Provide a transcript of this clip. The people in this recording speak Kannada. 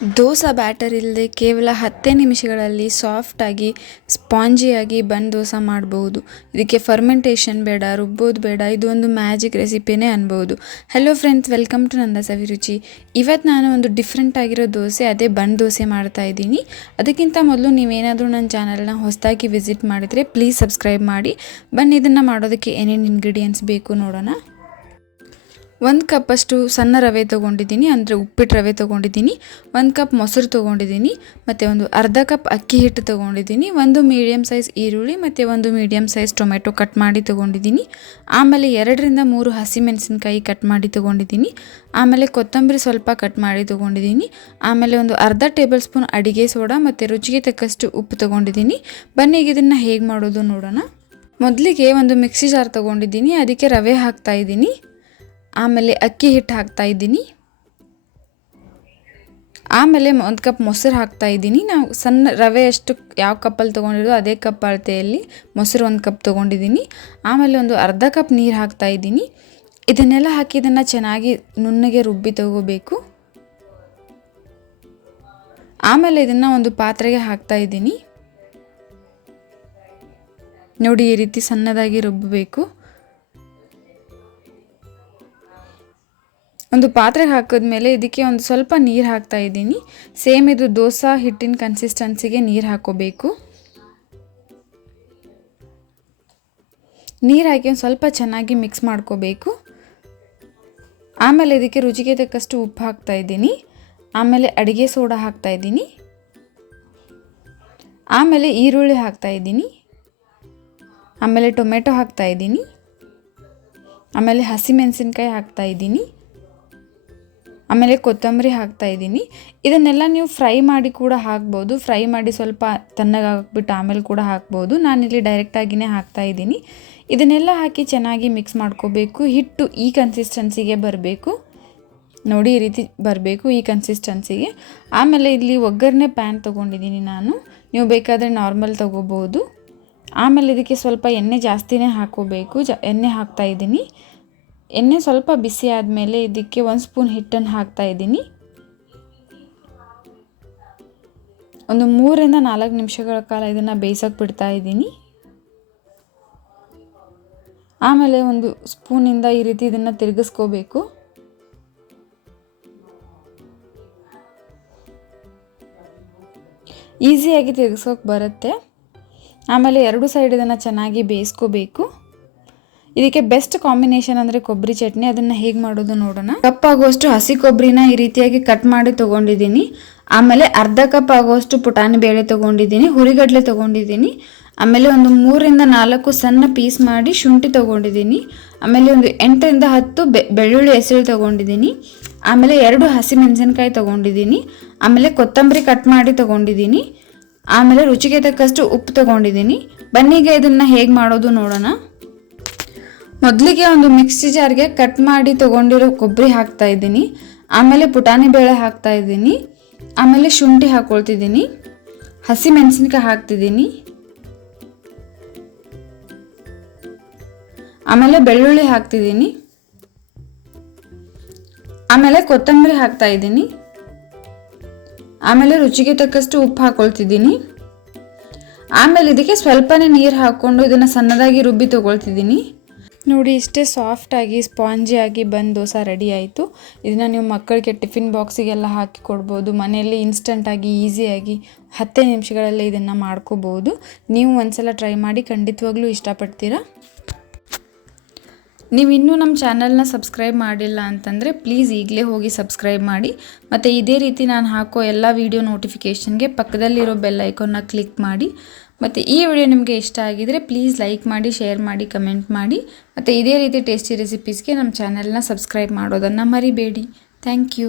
ದೋಸೆ ಬ್ಯಾಟರ್ ಇಲ್ಲದೆ ಕೇವಲ 10 ನಿಮಿಷಗಳಲ್ಲಿ ಸಾಫ್ಟಾಗಿ ಸ್ಪಾಂಜಿಯಾಗಿ ಬನ್ ದೋಸೆ ಮಾಡಬಹುದು. ಇದಕ್ಕೆ ಫರ್ಮೆಂಟೇಷನ್ ಬೇಡ, ರುಬ್ಬೋದು ಬೇಡ. ಇದು ಒಂದು ಮ್ಯಾಜಿಕ್ ರೆಸಿಪಿನೇ ಅನ್ಬೋದು. ಹಲೋ ಫ್ರೆಂಡ್ಸ್, ವೆಲ್ಕಮ್ ಟು ನಂದ ಸವಿರುಚಿ. ಇವತ್ತು ನಾನು ಒಂದು ಡಿಫ್ರೆಂಟ್ ಆಗಿರೋ ದೋಸೆ, ಅದೇ ಬನ್ ದೋಸೆ ಮಾಡ್ತಾ ಇದ್ದೀನಿ. ಅದಕ್ಕಿಂತ ಮೊದಲು ನೀವೇನಾದರೂ ನನ್ನ ಚಾನಲ್ನ ಹೊಸದಾಗಿ ವಿಸಿಟ್ ಮಾಡಿದರೆ ಪ್ಲೀಸ್ ಸಬ್ಸ್ಕ್ರೈಬ್ ಮಾಡಿ. ಬನ್ನಿ ಇದನ್ನು ಮಾಡೋದಕ್ಕೆ ಏನೇನು ಇಂಗ್ರೀಡಿಯೆಂಟ್ಸ್ ಬೇಕು ನೋಡೋಣ. 1 ಕಪ್ಪಷ್ಟು ಸಣ್ಣ ರವೆ ತೊಗೊಂಡಿದ್ದೀನಿ, ಅಂದರೆ ಉಪ್ಪಿಟ್ಟು ರವೆ ತೊಗೊಂಡಿದ್ದೀನಿ. 1 ಕಪ್ ಮೊಸರು ತೊಗೊಂಡಿದ್ದೀನಿ, ಮತ್ತು ಒಂದು ಅರ್ಧ ಕಪ್ ಅಕ್ಕಿ ಹಿಟ್ಟು ತೊಗೊಂಡಿದ್ದೀನಿ. ಒಂದು ಮೀಡಿಯಮ್ ಸೈಜ್ ಈರುಳ್ಳಿ ಮತ್ತು ಒಂದು ಮೀಡಿಯಮ್ ಸೈಜ್ ಟೊಮೆಟೊ ಕಟ್ ಮಾಡಿ ತೊಗೊಂಡಿದ್ದೀನಿ. ಆಮೇಲೆ 2 ರಿಂದ 3 ಹಸಿಮೆಣಸಿನಕಾಯಿ ಕಟ್ ಮಾಡಿ ತೊಗೊಂಡಿದ್ದೀನಿ. ಆಮೇಲೆ ಕೊತ್ತಂಬರಿ ಸ್ವಲ್ಪ ಕಟ್ ಮಾಡಿ ತೊಗೊಂಡಿದ್ದೀನಿ. ಆಮೇಲೆ ಒಂದು ಅರ್ಧ ಟೇಬಲ್ ಸ್ಪೂನ್ ಅಡಿಗೆ ಸೋಡಾ ಮತ್ತು ರುಚಿಗೆ ತಕ್ಕಷ್ಟು ಉಪ್ಪು ತೊಗೊಂಡಿದ್ದೀನಿ. ಬನ್ನಿ ಇದನ್ನು ಹೇಗೆ ಮಾಡೋದು ನೋಡೋಣ. ಮೊದಲಿಗೆ ಒಂದು ಮಿಕ್ಸಿ ಜಾರ್ ತೊಗೊಂಡಿದ್ದೀನಿ, ಅದಕ್ಕೆ ರವೆ ಹಾಕ್ತಾ ಇದ್ದೀನಿ. ಆಮೇಲೆ ಅಕ್ಕಿ ಹಿಟ್ಟು ಹಾಕ್ತಾ ಇದ್ದೀನಿ. ಆಮೇಲೆ 1 ಕಪ್ ಮೊಸರು ಹಾಕ್ತಾ ಇದ್ದೀನಿ. ನಾವು ಸಣ್ಣ ರವೆ ಎಷ್ಟು ಯಾವ ಕಪ್ಪಲ್ಲಿ ತೊಗೊಂಡಿರೋ ಅದೇ ಕಪ್ ಅಳತೆಯಲ್ಲಿ ಮೊಸರು 1 ಕಪ್ ತೊಗೊಂಡಿದ್ದೀನಿ. ಆಮೇಲೆ ಒಂದು ಅರ್ಧ ಕಪ್ ನೀರು ಹಾಕ್ತಾ ಇದ್ದೀನಿ. ಇದನ್ನೆಲ್ಲ ಹಾಕಿ ಇದನ್ನು ಚೆನ್ನಾಗಿ ನುಣ್ಣಗೆ ರುಬ್ಬಿ ತಗೋಬೇಕು. ಆಮೇಲೆ ಇದನ್ನು ಒಂದು ಪಾತ್ರೆಗೆ ಹಾಕ್ತಾ ಇದ್ದೀನಿ. ನೋಡಿ, ಈ ರೀತಿ ಸಣ್ಣದಾಗಿ ರುಬ್ಬಬೇಕು. ಒಂದು ಪಾತ್ರೆಗೆ ಹಾಕಿದ್ಮೇಲೆ ಇದಕ್ಕೆ ಒಂದು ಸ್ವಲ್ಪ ನೀರು ಹಾಕ್ತಾ ಇದ್ದೀನಿ. ಸೇಮ್ ಇದು ದೋಸೆ ಹಿಟ್ಟಿನ ಕನ್ಸಿಸ್ಟೆನ್ಸಿಗೆ ನೀರು ಹಾಕೋಬೇಕು. ನೀರು ಹಾಕಿ ಒಂದು ಸ್ವಲ್ಪ ಚೆನ್ನಾಗಿ ಮಿಕ್ಸ್ ಮಾಡ್ಕೋಬೇಕು. ಆಮೇಲೆ ಇದಕ್ಕೆ ರುಚಿಗೆ ತಕ್ಕಷ್ಟು ಉಪ್ಪು ಹಾಕ್ತಾ ಇದ್ದೀನಿ. ಆಮೇಲೆ ಅಡಿಗೆ ಸೋಡಾ ಹಾಕ್ತಾ ಇದ್ದೀನಿ. ಆಮೇಲೆ ಈರುಳ್ಳಿ ಹಾಕ್ತಾ ಇದ್ದೀನಿ. ಆಮೇಲೆ ಟೊಮೆಟೊ ಹಾಕ್ತಾ ಇದ್ದೀನಿ. ಆಮೇಲೆ ಹಸಿಮೆಣಸಿನ್ಕಾಯಿ ಹಾಕ್ತಾ ಇದ್ದೀನಿ. ಆಮೇಲೆ ಕೊತ್ತಂಬರಿ ಹಾಕ್ತಾ ಇದ್ದೀನಿ. ಇದನ್ನೆಲ್ಲ ನೀವು ಫ್ರೈ ಮಾಡಿ ಕೂಡ ಹಾಕ್ಬೋದು. ಫ್ರೈ ಮಾಡಿ ಸ್ವಲ್ಪ ತಣ್ಣಗಾಗ್ಬಿಟ್ಟು ಆಮೇಲೆ ಕೂಡ ಹಾಕ್ಬೋದು. ನಾನಿಲ್ಲಿ ಡೈರೆಕ್ಟಾಗಿಯೇ ಹಾಕ್ತಾ ಇದ್ದೀನಿ. ಇದನ್ನೆಲ್ಲ ಹಾಕಿ ಚೆನ್ನಾಗಿ ಮಿಕ್ಸ್ ಮಾಡ್ಕೋಬೇಕು. ಹಿಟ್ಟು ಈ ಕನ್ಸಿಸ್ಟೆನ್ಸಿಗೆ ಬರಬೇಕು. ನೋಡಿ, ಈ ರೀತಿ ಬರಬೇಕು ಈ ಕನ್ಸಿಸ್ಟೆನ್ಸಿಗೆ. ಆಮೇಲೆ ಇಲ್ಲಿ ಒಗ್ಗರಣೆ ಪ್ಯಾನ್ ತೊಗೊಂಡಿದ್ದೀನಿ ನಾನು. ನೀವು ಬೇಕಾದರೆ ನಾರ್ಮಲ್ ತೊಗೋಬೋದು. ಆಮೇಲೆ ಇದಕ್ಕೆ ಸ್ವಲ್ಪ ಎಣ್ಣೆ ಜಾಸ್ತಿನೇ ಹಾಕೋಬೇಕು. ಎಣ್ಣೆ ಹಾಕ್ತಾ ಇದ್ದೀನಿ. ಎಣ್ಣೆ ಸ್ವಲ್ಪ ಬಿಸಿ ಆದಮೇಲೆ ಇದಕ್ಕೆ 1 ಸ್ಪೂನ್ ಹಿಟ್ಟನ್ನು ಹಾಕ್ತಾ ಇದ್ದೀನಿ. ಒಂದು 3 ರಿಂದ 4 ನಿಮಿಷಗಳ ಕಾಲ ಇದನ್ನು ಬೇಯಿಸೋಕೆ ಬಿಡ್ತಾ ಇದ್ದೀನಿ. ಆಮೇಲೆ ಒಂದು ಸ್ಪೂನಿಂದ ಈ ರೀತಿ ಇದನ್ನು ತಿರುಗಿಸ್ಕೋಬೇಕು. ಈಸಿಯಾಗಿ ತಿರುಗಿಸೋಕೆ ಬರುತ್ತೆ. ಆಮೇಲೆ 2 ಸೈಡ್ ಇದನ್ನು ಚೆನ್ನಾಗಿ ಬೇಯಿಸ್ಕೋಬೇಕು. ಇದಕ್ಕೆ ಬೆಸ್ಟ್ ಕಾಂಬಿನೇಷನ್ ಅಂದರೆ ಕೊಬ್ಬರಿ ಚಟ್ನಿ. ಅದನ್ನು ಹೇಗೆ ಮಾಡೋದು ನೋಡೋಣ. ಕಪ್ ಆಗುವಷ್ಟು ಹಸಿ ಕೊಬ್ಬರಿನ ಈ ರೀತಿಯಾಗಿ ಕಟ್ ಮಾಡಿ ತೊಗೊಂಡಿದ್ದೀನಿ. ಆಮೇಲೆ ಅರ್ಧ ಕಪ್ ಆಗುವಷ್ಟು ಪುಟಾಣಿ ಬೇಳೆ ತೊಗೊಂಡಿದ್ದೀನಿ. ಹುರಿಗಡಲೆ ತೊಗೊಂಡಿದ್ದೀನಿ. ಆಮೇಲೆ ಒಂದು 3 ರಿಂದ 4 ಸಣ್ಣ ಪೀಸ್ ಮಾಡಿ ಶುಂಠಿ ತೊಗೊಂಡಿದ್ದೀನಿ. ಆಮೇಲೆ ಒಂದು 8 ರಿಂದ 10 ಬೆಳ್ಳುಳ್ಳಿ ಹೆಸರು ತೊಗೊಂಡಿದ್ದೀನಿ. ಆಮೇಲೆ 2 ಹಸಿಮೆಣಸಿನಕಾಯಿ ತೊಗೊಂಡಿದ್ದೀನಿ. ಆಮೇಲೆ ಕೊತ್ತಂಬರಿ ಕಟ್ ಮಾಡಿ ತೊಗೊಂಡಿದ್ದೀನಿ. ಆಮೇಲೆ ರುಚಿಗೆ ತಕ್ಕಷ್ಟು ಉಪ್ಪು ತೊಗೊಂಡಿದ್ದೀನಿ. ಬನ್ನೀಗ ಇದನ್ನು ಹೇಗೆ ಮಾಡೋದು ನೋಡೋಣ. ಮೊದಲಿಗೆ ಒಂದು ಮಿಕ್ಸಿ ಜಾರ್ಗೆ ಕಟ್ ಮಾಡಿ ತೊಗೊಂಡಿರೋ ಕೊಬ್ಬರಿ ಹಾಕ್ತಾ ಇದ್ದೀನಿ. ಆಮೇಲೆ ಪುಟಾಣಿ ಬೇಳೆ ಹಾಕ್ತಾ ಇದ್ದೀನಿ. ಆಮೇಲೆ ಶುಂಠಿ ಹಾಕ್ಕೊಳ್ತಿದ್ದೀನಿ. ಹಸಿಮೆಣಸಿನಕಾಯಿ ಹಾಕ್ತಿದ್ದೀನಿ. ಆಮೇಲೆ ಬೆಳ್ಳುಳ್ಳಿ ಹಾಕ್ತಿದ್ದೀನಿ. ಆಮೇಲೆ ಕೊತ್ತಂಬರಿ ಹಾಕ್ತಾ ಇದ್ದೀನಿ. ಆಮೇಲೆ ರುಚಿಗೆ ತಕ್ಕಷ್ಟು ಉಪ್ಪು ಹಾಕ್ಕೊಳ್ತಿದ್ದೀನಿ. ಆಮೇಲೆ ಇದಕ್ಕೆ ಸ್ವಲ್ಪನೇ ನೀರು ಹಾಕ್ಕೊಂಡು ಇದನ್ನು ಸಣ್ಣದಾಗಿ ರುಬ್ಬಿ ತೊಗೊಳ್ತಿದ್ದೀನಿ. ನೋಡಿ, ಇಷ್ಟೇ ಸಾಫ್ಟಾಗಿ ಸ್ಪಾಂಜಿಯಾಗಿ ಬನ್ ದೋಸೆ ರೆಡಿ ಆಯಿತು. ಇದನ್ನು ನೀವು ಮಕ್ಕಳಿಗೆ ಟಿಫಿನ್ ಬಾಕ್ಸಿಗೆಲ್ಲ ಹಾಕಿ ಕೊಡ್ಬೋದು. ಮನೆಯಲ್ಲಿ ಇನ್ಸ್ಟಂಟಾಗಿ ಈಸಿಯಾಗಿ 10 ನಿಮಿಷಗಳಲ್ಲಿ ಇದನ್ನು ಮಾಡ್ಕೋಬೋದು. ನೀವು ಒಂದ್ಸಲ ಟ್ರೈ ಮಾಡಿ, ಖಂಡಿತವಾಗ್ಲೂ ಇಷ್ಟಪಡ್ತೀರಾ. ನೀವು ಇನ್ನೂ ನಮ್ಮ ಚಾನಲ್ನ ಸಬ್ಸ್ಕ್ರೈಬ್ ಮಾಡಿಲ್ಲ ಅಂತಂದರೆ ಪ್ಲೀಸ್ ಈಗಲೇ ಹೋಗಿ ಸಬ್ಸ್ಕ್ರೈಬ್ ಮಾಡಿ. ಮತ್ತು ಇದೇ ರೀತಿ ನಾನು ಹಾಕೋ ಎಲ್ಲ ವೀಡಿಯೋ ನೋಟಿಫಿಕೇಷನ್ಗೆ ಪಕ್ಕದಲ್ಲಿರೋ ಬೆಲ್ ಐಕಾನ್ನ ಕ್ಲಿಕ್ ಮಾಡಿ. ಮತ್ತು ಈ ವಿಡಿಯೋ ನಿಮಗೆ ಇಷ್ಟ ಆಗಿದರೆ ಪ್ಲೀಸ್ ಲೈಕ್ ಮಾಡಿ, ಶೇರ್ ಮಾಡಿ, ಕಮೆಂಟ್ ಮಾಡಿ. ಮತ್ತು ಇದೇ ರೀತಿ ಟೇಸ್ಟಿ ರೆಸಿಪೀಸ್ಗೆ ನಮ್ಮ ಚಾನಲ್ನ ಸಬ್ಸ್ಕ್ರೈಬ್ ಮಾಡೋದನ್ನು ಮರಿಬೇಡಿ. Thank you.